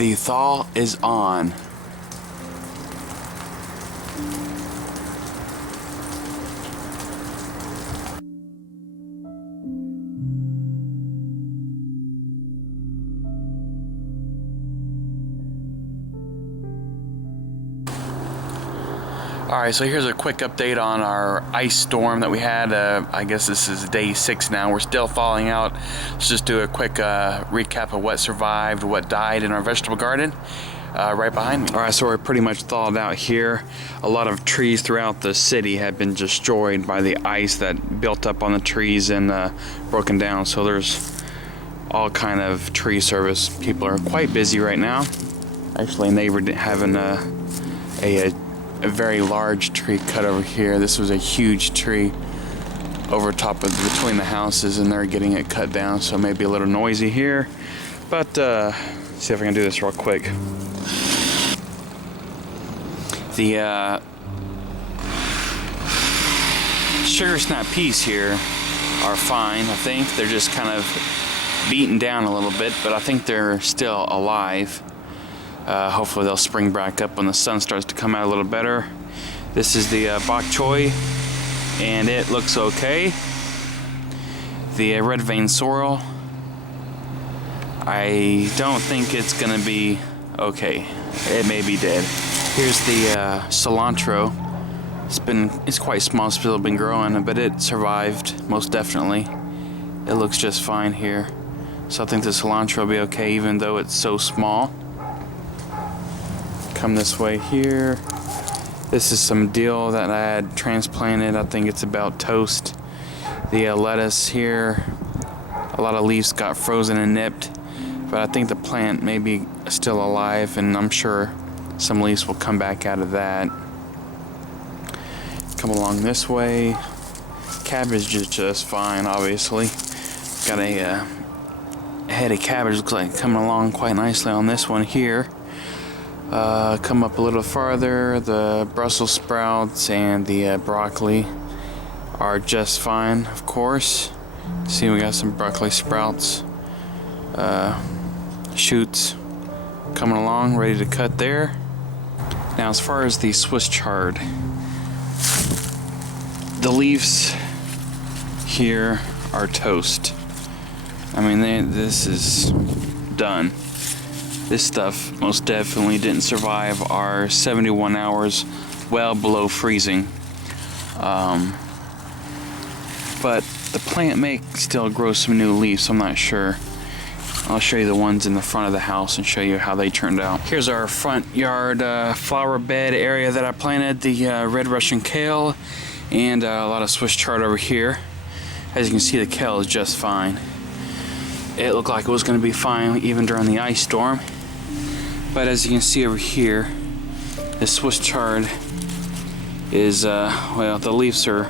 The thaw is on. Alright, so here's a quick update on our ice storm that we had. I guess this is day 6 now. We're still thawing out. Let's just do a quick recap of what survived, what died in our vegetable garden right behind me. Alright, so we're pretty much thawed out here. A lot of trees throughout the city have been destroyed by the ice that built up on the trees and broken down. So there's all kind of tree service. People are quite busy right now. Actually, a neighbor having a very large tree cut over here. This was a huge tree over top of between the houses, and they're getting it cut down, so maybe a little noisy here, but see if I can do this real quick. The sugar snap peas here are fine. I think they're just kind of beaten down a little bit, but I think they're still alive. Hopefully they'll spring back up when the sun starts to come out a little better. This is the bok choy, and it looks okay. The red vein sorrel, I don't think it's gonna be okay. It may be dead. Here's the cilantro. It's quite small, still been growing, but it survived most definitely. It looks just fine here. So I think the cilantro will be okay, even though it's so small. Come this way here. This is some dill that I had transplanted. I think it's about toast. The lettuce here, a lot of leaves got frozen and nipped, but I think the plant may be still alive, and I'm sure some leaves will come back out of that. Come along this way. Cabbage is just fine, obviously. Got a head of cabbage, looks like coming along quite nicely on this one here. Come up a little farther, the Brussels sprouts and the broccoli are just fine, of course. See, we got some broccoli sprouts, shoots coming along, ready to cut there. Now, as far as the Swiss chard, the leaves here are toast. I mean, this is done. This stuff most definitely didn't survive our 71 hours well below freezing. But the plant may still grow some new leaves, so I'm not sure. I'll show you the ones in the front of the house and show you how they turned out. Here's our front yard flower bed area that I planted, the red Russian kale and a lot of Swiss chard over here. As you can see, the kale is just fine. It looked like it was going to be fine even during the ice storm. But as you can see over here, the Swiss chard is, well, the leaves are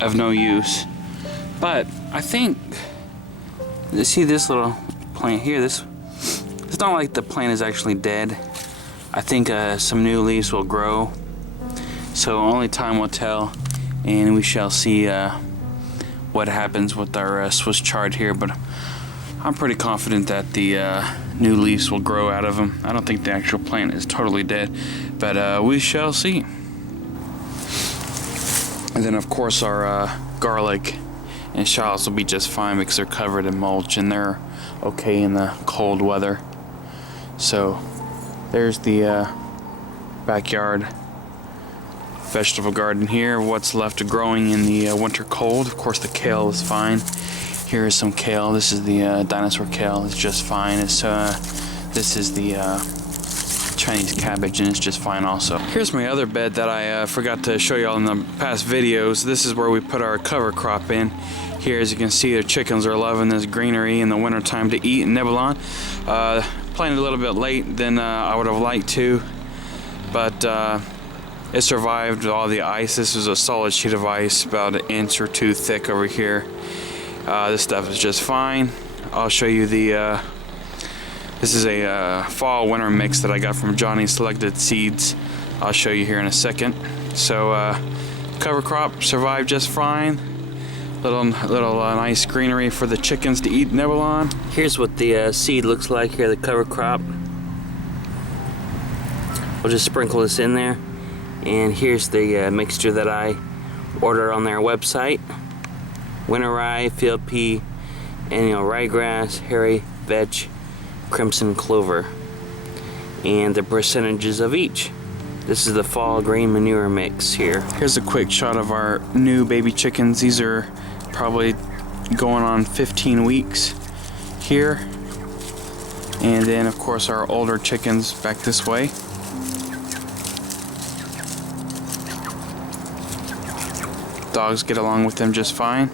of no use. But I think, you see this little plant here, it's not like the plant is actually dead. I think some new leaves will grow. So only time will tell, and we shall see what happens with our Swiss chard here. But I'm pretty confident that the new leaves will grow out of them. I don't think the actual plant is totally dead, but we shall see. And then, of course, our garlic and shallots will be just fine because they're covered in mulch and they're okay in the cold weather. So there's the backyard vegetable garden here. What's left of growing in the winter cold. Of course, the kale is fine. Here is some kale. This is the dinosaur kale. It's just fine. This is the Chinese cabbage, and it's just fine also. Here's my other bed that I forgot to show y'all in the past videos. This is where we put our cover crop in. Here, as you can see, the chickens are loving this greenery in the winter time to eat and nibble on. Planted a little bit late than I would have liked to, but it survived all the ice. This is a solid sheet of ice, about 1 inch or 2 thick over here. This stuff is just fine. I'll show you the this is a fall winter mix that I got from Johnny's Selected Seeds. I'll show you here in a second. So cover crop survived just fine. Little nice greenery for the chickens to eat, nibble on. Here's what the seed looks like here, the cover crop. We'll just sprinkle this in there. And here's the mixture that I ordered on their website. Winter rye, field pea, annual ryegrass, hairy vetch, crimson clover. And the percentages of each. This is the fall grain manure mix here. Here's a quick shot of our new baby chickens. These are probably going on 15 weeks here. And then of course our older chickens back this way. Dogs get along with them just fine.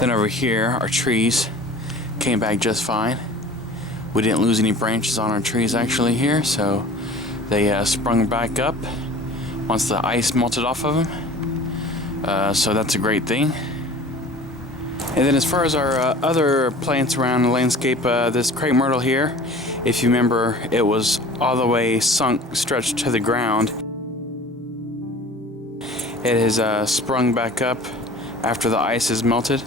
Then over here, our trees came back just fine. We didn't lose any branches on our trees actually here, so they sprung back up once the ice melted off of them. So that's a great thing. And then as far as our other plants around the landscape, this crepe myrtle here, if you remember, it was all the way sunk, stretched to the ground. It has sprung back up after the ice is melted.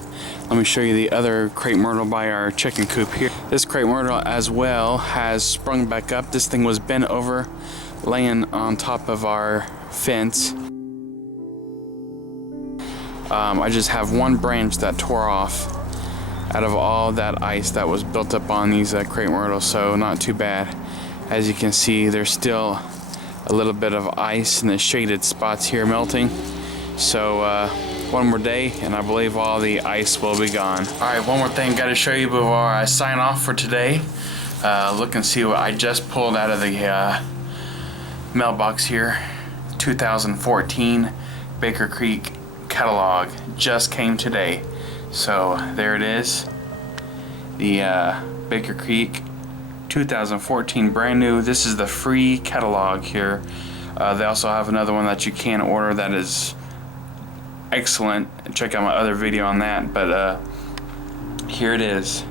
Let me show you the other crepe myrtle by our chicken coop here. This crepe myrtle as well has sprung back up. This thing was bent over, laying on top of our fence. I just have one branch that tore off out of all that ice that was built up on these crepe myrtles, so not too bad. As you can see, there's still a little bit of ice in the shaded spots here melting. So one more day and I believe all the ice will be gone. Alright, one more thing got to show you before I sign off for today. Look and see what I just pulled out of the mailbox here. 2014 Baker Creek catalog just came today. So there it is. The Baker Creek 2014 brand new. This is the free catalog here. They also have another one that you can order that is excellent. Check out my other video on that, but here it is,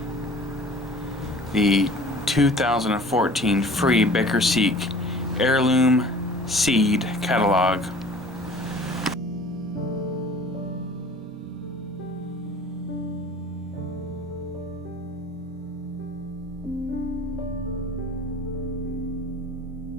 the 2014 free Baker Creek heirloom seed catalog.